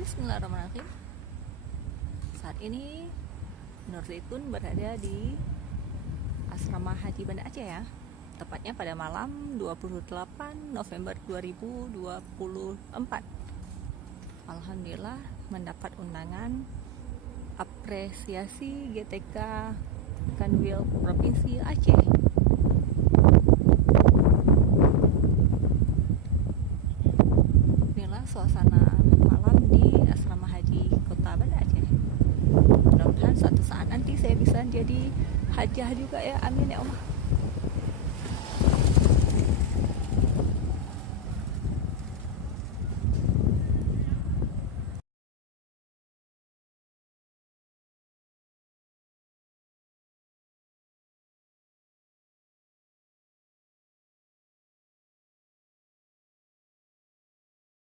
Bismillahirrahmanirrahim. Saat ini Nur Zaitun berada di Asrama Haji Banda Aceh ya. Tepatnya pada malam 28 November 2024. Alhamdulillah mendapat undangan apresiasi GTK Kanwil Provinsi Aceh. Inilah suasana malam di Asrama Haji Kota Banda Aceh. Mudah-mudahan suatu saat nanti saya bisa jadi hajah juga ya, amin ya Allah.